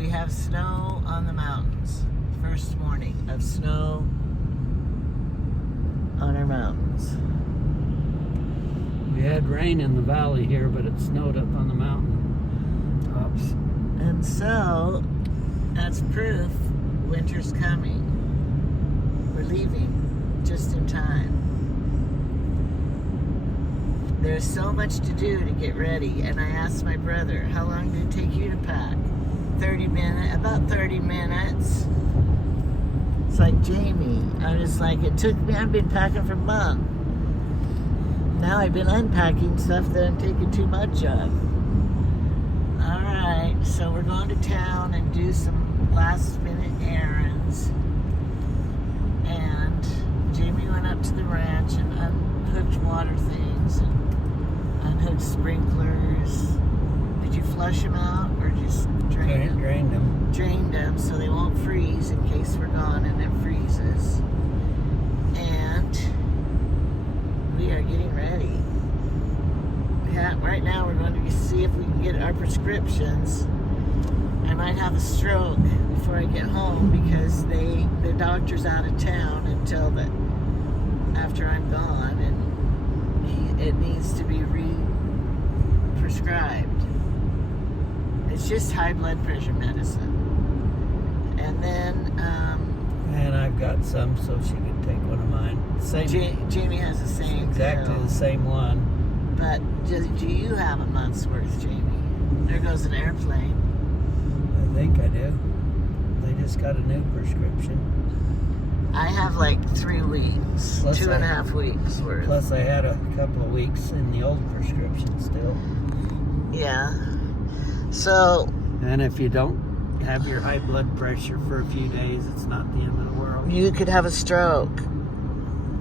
We have snow on the mountains. First morning of snow on our mountains. We had rain in the valley here, but it snowed up on the mountain tops. And so, that's proof winter's coming. We're leaving just in time. There's so much to do to get ready, and I asked my brother, how long did it take you to pack? 30 minutes, about 30 minutes. It's like, Jamie, I was like, it took me, I've been packing for a month. Now I've been unpacking stuff that I'm taking too much of. All right, so we're going to town and do some last minute errands. And Jamie went up to the ranch and unhooked water things and unhooked sprinklers. Did you flush them out or just drain them? Drained them. Drained them so they won't freeze in case we're gone and it freezes. And we are getting ready. Right now we're going to see if we can get our prescriptions. I might have a stroke before I get home because the doctor's out of town until after I'm gone, and it needs to be prescribed. It's just high blood pressure medicine. And then and I've got some, so she can take one of mine. Jamie has the same. Exactly the same one. But do you have a month's worth, Jamie? There goes an airplane. I think I do. They just got a new prescription. I have like 3 weeks, plus 2.5 weeks worth. Plus I had a couple of weeks in the old prescription still. Yeah. So. And if you don't have your high blood pressure for a few days, it's not the end of the world. You could have a stroke.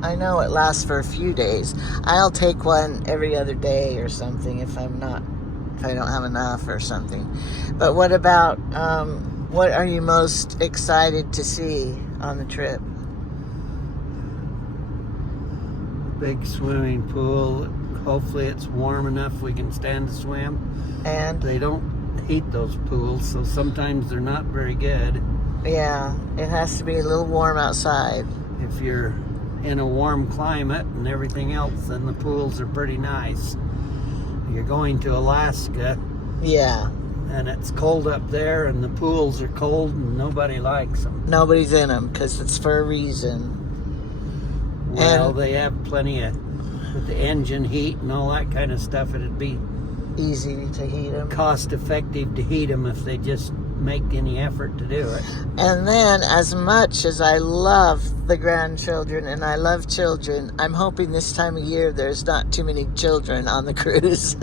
I know it lasts for a few days. I'll take one every other day or something if I don't have enough or something. But what about, what are you most excited to see on the trip? Big swimming pool. Hopefully it's warm enough we can stand to swim. And they don't heat those pools, so sometimes they're not very good. Yeah, it has to be a little warm outside. If you're in a warm climate and everything else, then the pools are pretty nice. You're going to Alaska. Yeah. And it's cold up there, and the pools are cold, and nobody likes them. Nobody's in them, because it's for a reason. Well, they have plenty of, with the engine heat and all that kind of stuff, it'd be easy to heat them. Cost effective to heat them if they just make any effort to do it. And then, as much as I love the grandchildren and I love children, I'm hoping this time of year there's not too many children on the cruise.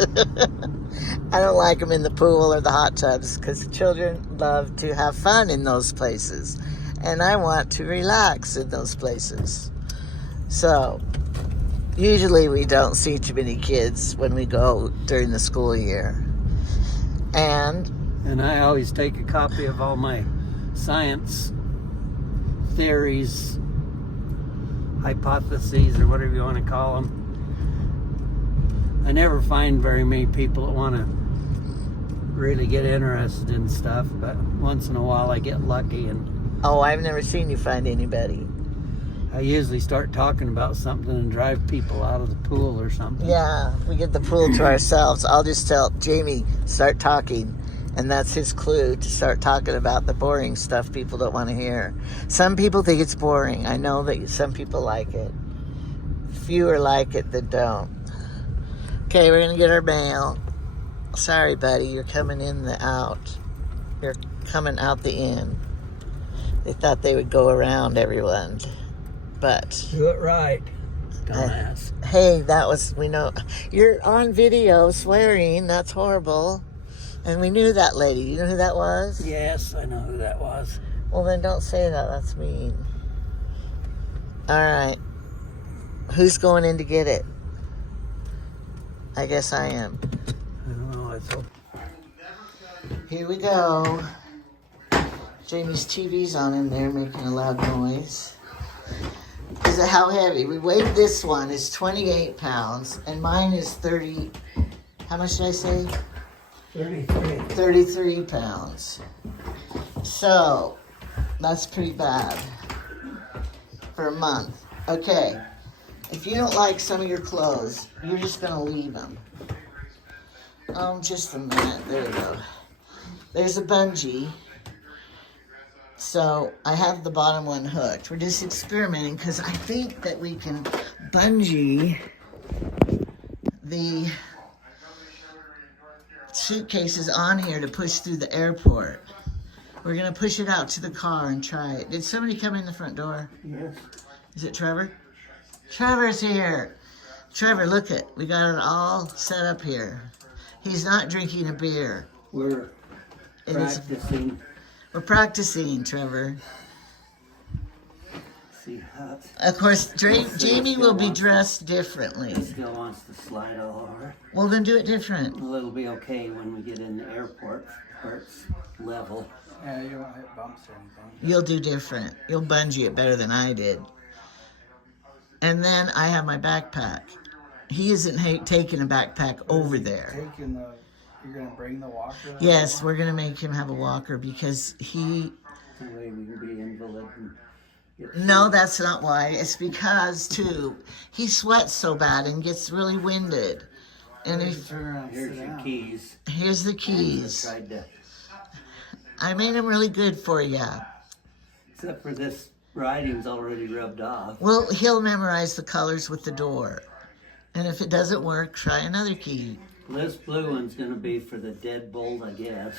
I don't like them in the pool or the hot tubs because children love to have fun in those places. And I want to relax in those places. So, usually we don't see too many kids when we go during the school year. And I always take a copy of all my science theories, hypotheses, or whatever you want to call them. I never find very many people that want to really get interested in stuff, but once in a while I get lucky. And oh, I've never seen you find anybody. I usually start talking about something and drive people out of the pool or something. Yeah, we get the pool to ourselves. I'll just tell Jamie, start talking. And that's his clue, to start talking about the boring stuff people don't want to hear. Some people think it's boring. I know that some people like it. Fewer like it than don't. Okay, we're going to get our mail. Sorry, buddy, you're coming in the out. You're coming out the in. They thought they would go around everyone. But do it right, dumbass. Hey, we know. You're on video swearing. That's horrible. And we knew that lady. You know who that was? Yes, I know who that was. Well, then don't say that. That's mean. All right. Who's going in to get it? I guess I am. I don't know. I thought. Here we go. Jamie's TV's on in there making a loud noise. Is it how heavy? We weighed this one. It's 28 pounds. And mine is 30. How much did I say? 33. 33 pounds. So, that's pretty bad for a month. Okay, if you don't like some of your clothes, you're just gonna leave them. Oh, just a minute. There you go. There's a bungee. So I have the bottom one hooked. We're just experimenting because I think that we can bungee the suitcases on here to push through the airport. We're gonna push it out to the car and try it. Did somebody come in the front door? Yes. Is it Trevor? Trevor's here. Trevor, look it. We got it all set up here. He's not drinking a beer. We're practicing. We're practicing, Trevor. See how Of course, Jamie will be dressed differently. it still wants to slide all over. Well, then do it different. Well, it'll be okay when we get in the airport where it's level. Yeah, you don't hit bumps or anything. You'll do different. You'll bungee it better than I did. And then I have my backpack. He isn't taking a backpack over there. You're gonna bring the walker? Yes, we're gonna make him have a walker because he. That way we can be invalid. No, that's not why. It's because too he sweats so bad and gets really winded. And if Turn around, Here's sit your down. keys. here's the keys, I tried to, I made them really good for you. except for this writing's already rubbed off. Well, he'll memorize the colors with the door, and if it doesn't work, try another key. This blue one's gonna be for the deadbolt, I guess.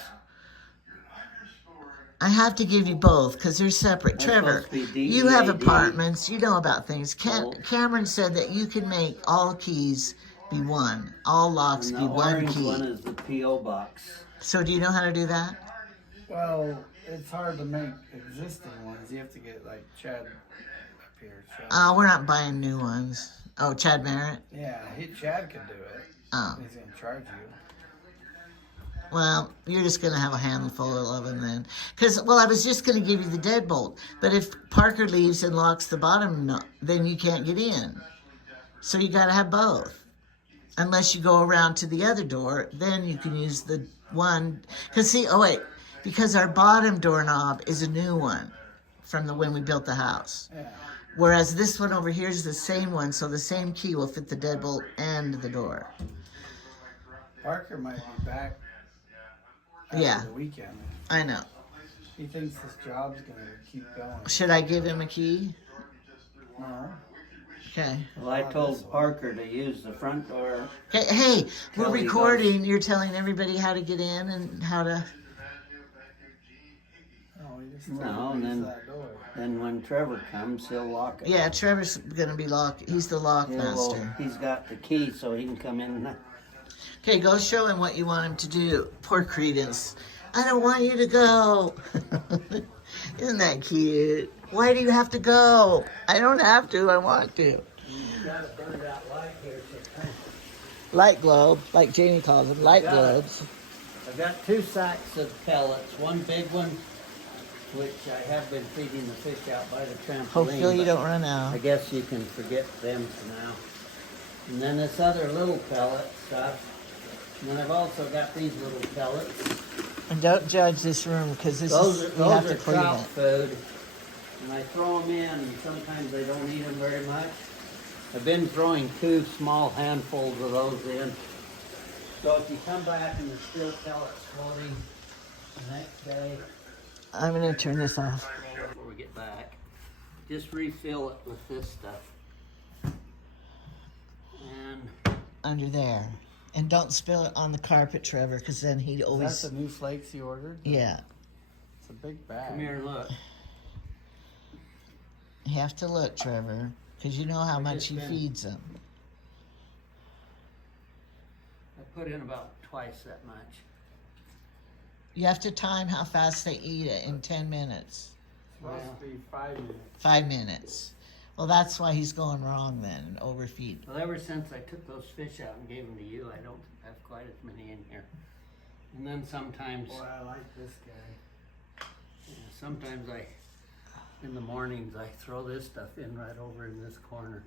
I have to give you both because they're separate. That's Trevor, supposed to be you have DEAD. apartments. You know about things. Oh. Cameron said that you can make all keys be one, all locks And be the one orange key. one is the P.O. box. So do you know how to do that? Well, it's hard to make existing ones. You have to get like Chad up here. We're not buying new ones. Oh, Chad Merritt? Yeah, Chad can do it. Oh, He's gonna charge you. well, you're just going to have a handful of them then. Because, well, I was just going to give you the deadbolt. But if Parker leaves and locks the bottom, then you can't get in. So you got to have both. Unless you go around to the other door, then you can use the one. Because see, oh wait, because our bottom doorknob is a new one from when we built the house. Yeah. Whereas this one over here is the same one, so the same key will fit the deadbolt and the door. Parker might be back after Yeah. the weekend. I know. He thinks this job's gonna keep going. Should I give him a key? No. Okay. Well, I told Parker to use the front door. Hey, we're Tell me recording. You're telling everybody how to get in and how to. No, he just No, and then- that door. Then when Trevor comes, he'll lock it. Yeah, Trevor's gonna be lock. He's the lock master. He's got the key so he can come in. Okay, go show him what you want him to do. Poor Credence. I don't want you to go. Isn't that cute? Why do you have to go? I don't have to. I want to. You gotta burn that light here. Light globe, like Jamie calls them, light Got it. globes. I've got 2 sacks of pellets. One big one, which I have been feeding the fish out by the trampoline. Hopefully you but don't run out. I guess you can forget them for now. And then this other little pellet stuff. And then I've also got these little pellets. And don't judge this room because we Those have to are clean trout it. food. And I throw them in, and sometimes they don't eat them very much. I've been throwing 2 small handfuls of those in. So if you come back and there's still pellets floating the next day, I'm gonna turn this off. before we get back, just refill it with this stuff. And Under there. And don't spill it on the carpet, Trevor, because then he'd always. Is that the new flakes you ordered? Yeah. It's a big bag. come here and look. You have to look, Trevor, because you know how much he feeds them. I put in about twice that much. You have to time how fast they eat it in 10 minutes. It's supposed to be 5 minutes. 5 minutes. Well, that's why he's going wrong then, and overfeed. Well, ever since I took those fish out and gave them to you, I don't have quite as many in here. And then sometimes, Boy, I like this guy. sometimes in the mornings, I throw this stuff in right over in this corner.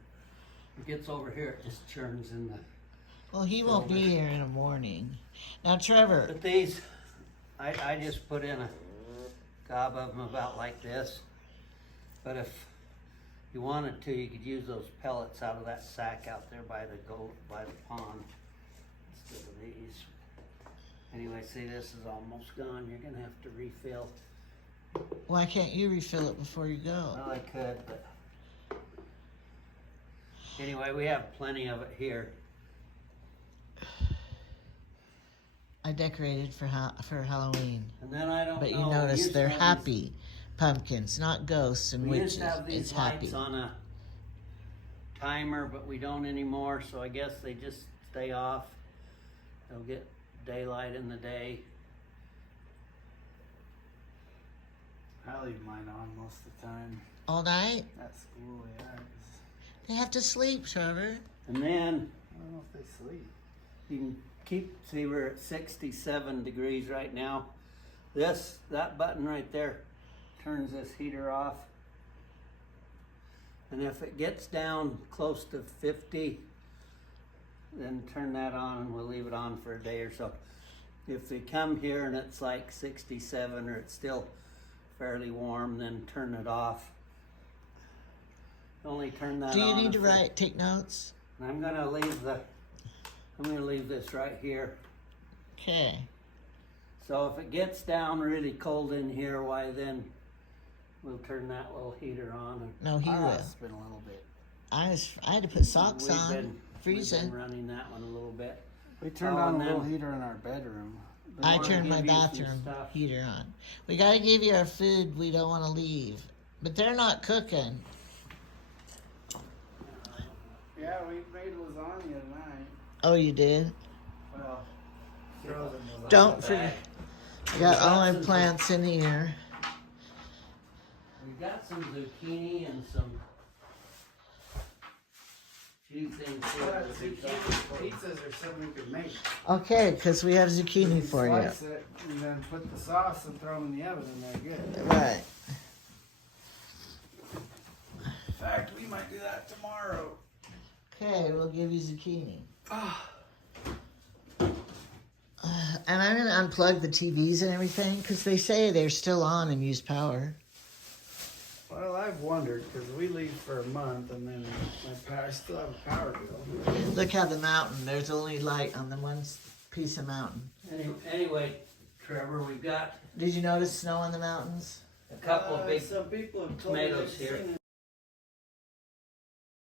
It gets over here, it just churns in the. Well, he won't be here in the morning. Now, Trevor, But these, I just put in a gob of them about like this. But if you wanted to, you could use those pellets out of that sack out there by the pond instead of these. Anyway, see, this is almost gone. You're gonna have to refill. Why can't you refill it before you go? Well, I could, but anyway, we have plenty of it here. I decorated for Halloween. And then I don't But know. you we notice used to they're have happy pumpkins, not ghosts and We witches. used to have these It's lights happy. on a timer, but we don't anymore, so I guess they just stay off. They'll get daylight in the day. I leave mine on most of the time. All night? At school, yeah. 'Cause They have to sleep, Trevor. And then I don't know if they sleep. you can see we're at 67 degrees right now. That button right there turns this heater off. And if it gets down close to 50, then turn that on and we'll leave it on for a day or so. If they come here and it's like 67 or it's still fairly warm, then turn it off. Only turn that on. Do you need to take notes? And I'm gonna leave this right here. Okay. So if it gets down really cold in here, why then we'll turn that little heater on. And No, he will. It's been a little bit. I had to put socks we've on. been Freezing. running that one a little bit. We turned Oh, on a and little then- heater in our bedroom. I wanna turned my give you some bathroom stuff. heater on. We got to give you our food. We don't want to leave. But they're not cooking. Yeah, we made lasagna tonight. Oh, you did? Well, frozen lasagna. Don't forget. I got all my plants in here. We've got some zucchini and some few things here. Yeah, that we've got. zucchini pizzas are something we could make. Okay, because we have zucchini for you. Slice it and then put the sauce and throw them in the oven and they're good. Right. In fact, we might do that tomorrow. Okay, we'll give you zucchini. And I'm going to unplug the TVs and everything because they say they're still on and use power. Well, I've wondered because we leave for a month and then I still have a power bill. Look how the mountain, there's only light on the one piece of mountain. Anyway, Trevor, we've got Did you notice snow on the mountains? a couple of big Some people have told me tomatoes they've here. seen